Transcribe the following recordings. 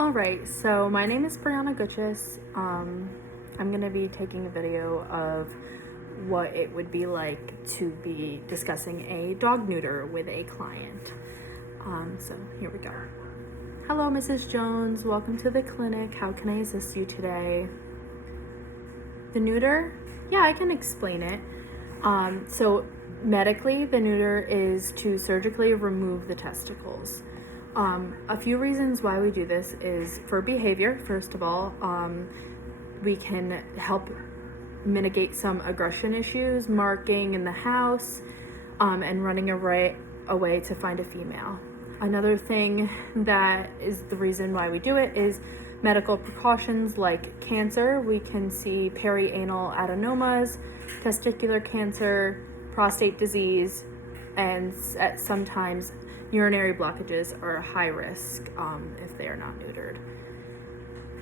Alright, so my name is Brianna Gutchis. I'm going to be taking a video of what it would be like to be discussing a dog neuter with a client. So here we go. Hello, Mrs. Jones. Welcome to the clinic. How can I assist you today? The neuter? Yeah, I can explain it. So medically, the neuter is to surgically remove the testicles. A few reasons why we do this is for behavior. First of all, we can help mitigate some aggression issues, marking in the house, and running away to find a female. Another thing that is the reason why we do it is medical precautions like cancer. We can see perianal adenomas, testicular cancer, prostate disease, and sometimes urinary blockages are high risk if they are not neutered.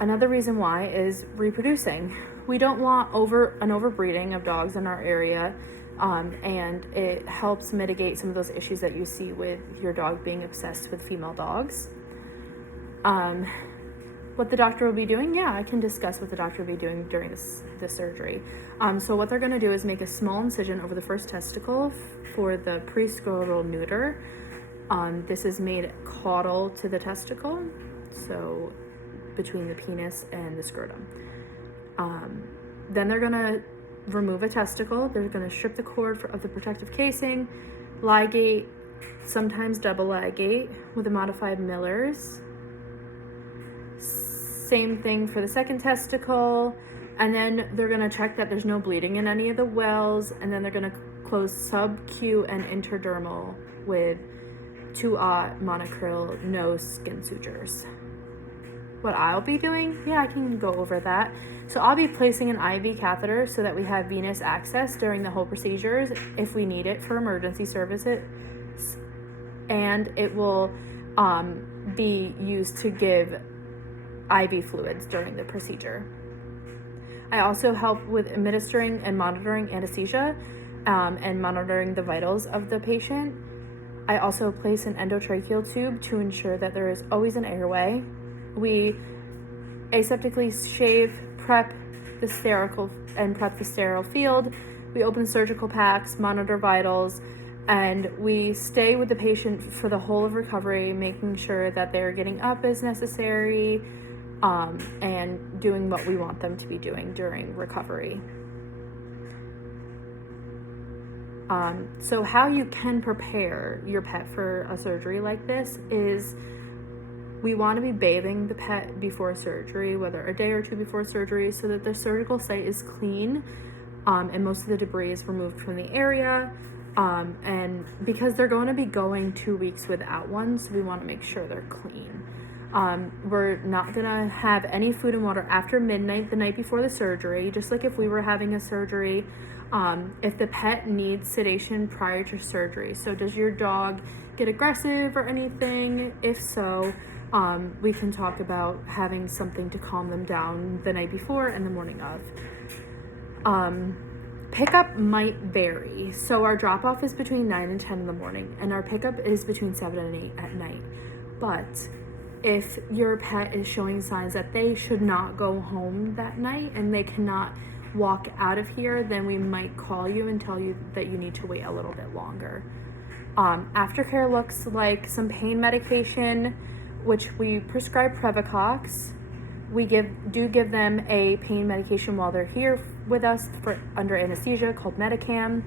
Another reason why is reproducing. We don't want an overbreeding of dogs in our area, and it helps mitigate some of those issues that you see with your dog being obsessed with female dogs. What the doctor will be doing, yeah, I can discuss what the doctor will be doing during the surgery. So what they're going to do is make a small incision over the first testicle for the prescrotal neuter. This is made caudal to the testicle, so between the penis and the scrotum. Then they're going to remove a testicle. They're going to strip the cord of the protective casing, ligate, sometimes double ligate with a modified Miller's. Same thing for the second testicle, and then they're going to check that there's no bleeding in any of the wells, and then they're going to close sub-Q and interdermal with 2-aught monocryl no skin sutures. What I'll be doing, yeah, I can go over that. So I'll be placing an IV catheter so that we have venous access during the whole procedures if we need it for emergency services, and it will be used to give IV fluids during the procedure. I also help with administering and monitoring anesthesia and monitoring the vitals of the patient. I also place an endotracheal tube to ensure that there is always an airway. We aseptically shave, prep the sterile field. We open surgical packs, monitor vitals, and we stay with the patient for the whole of recovery, making sure that they're getting up as necessary, and doing what we want them to be doing during recovery. So how you can prepare your pet for a surgery like this is we want to be bathing the pet before surgery, whether a day or two before surgery, so that the surgical site is clean, and most of the debris is removed from the area. And because they're going to be going 2 weeks without one, so we want to make sure they're clean. We're not gonna have any food and water after midnight the night before the surgery, just like if we were having a surgery. If the pet needs sedation prior to surgery. So does your dog get aggressive or anything? If so, we can talk about having something to calm them down the night before and the morning of. Pickup might vary. So our drop-off is between 9 and 10 in the morning, and our pickup is between 7 and 8 at night. But if your pet is showing signs that they should not go home that night and they cannot walk out of here, then we might call you and tell you that you need to wait a little bit longer. Aftercare looks like some pain medication, which we prescribe Previcox. We give them a pain medication while they're here with us under anesthesia called Medicam.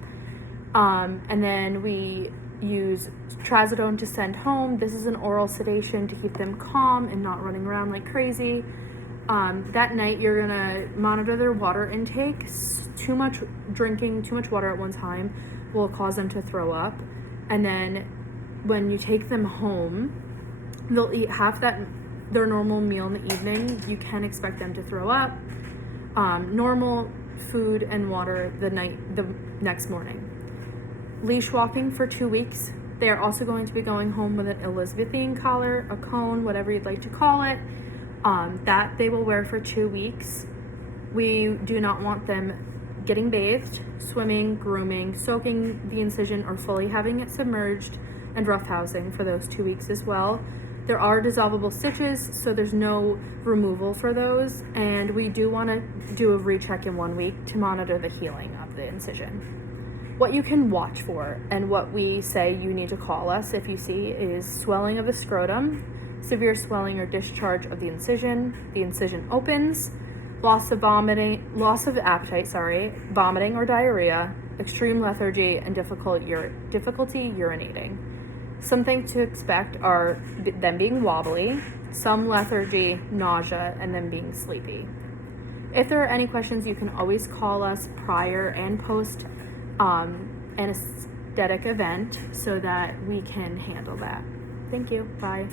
And then we use trazodone to send home. This is an oral sedation to keep them calm and not running around like crazy. That night you're gonna monitor their water intake. Drinking too much water at one time will cause them to throw up. And then when you take them home, they'll eat half their normal meal in the evening. You can expect them to throw up. Normal food and water the next morning. Leash walking for 2 weeks. They are also going to be going home with an Elizabethan collar, a cone, whatever you'd like to call it, that they will wear for 2 weeks. We do not want them getting bathed, swimming, grooming, soaking the incision, or fully having it submerged, and roughhousing for those 2 weeks as well. There are dissolvable stitches, so there's no removal for those, and we do want to do a recheck in 1 week to monitor the healing of the incision. What you can watch for, and what we say you need to call us if you see, is swelling of the scrotum, severe swelling or discharge of the incision opens, loss of appetite, vomiting or diarrhea, extreme lethargy, and difficulty urinating. Some things to expect are them being wobbly, some lethargy, nausea, and then being sleepy. If there are any questions, you can always call us prior and post anesthetic event so that we can handle that. Thank you. Bye.